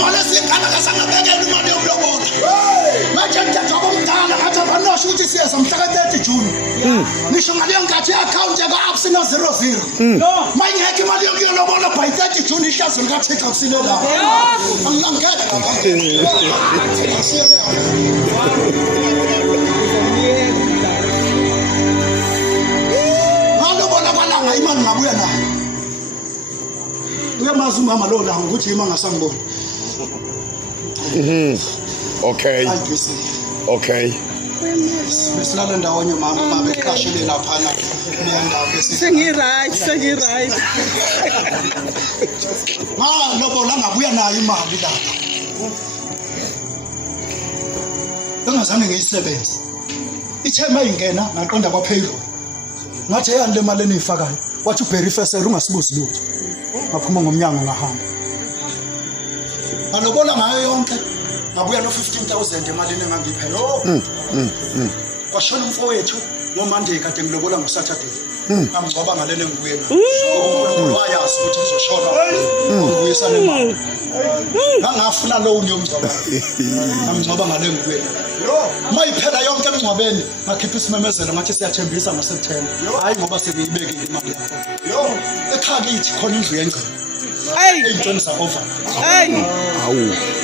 manje singana kasangabekela imali yokulobola manje ngithatha komdala ngathi abanosho ukuthi siyeza mhla ka-30 June nisho ngaleyo nkathi i-account yaka-absa ino-00 mayingekho imali yokuyolobola by 30 June ihlazo likathixo akusile lapho angingeke ngalobola kwalanga imali ngabuya nayo uyamazi umama lo la ukuthi yima ngasangibona Okay. Besilala ndawonye mama baba eqashile lapha na kulendawo bese sengi-right lobola ngabuya nayo imali lapha engazange ngiyisebenze ithema ingena ngaqonda kwaphezulu ngathi eyani le mali eniyifakayo wathi uBerry Fesel ungasibuzi lutho ngaphuma ngomnyango ngahamba ngalobola ngayo yonke ngabuya no 15,000 emalini engangiphe kwashona umfowethu ngoMonday kade ngilobola ngoSaturday angcwaba ngalene ngibuye nayo wayazi ukuthi uzoshona ngiyisana imali ngangafuna loan yomngcwaba angcwaba ngale ngibuye mayiphela yonke emngcwabeni ngakhipha isimemezelo ngathi siyathembisa ngoSeptember hayi ngoba sekuyibekile imali yakho ekhaya kithi khona indlu yengcebo ey'ntweni za-over Awu.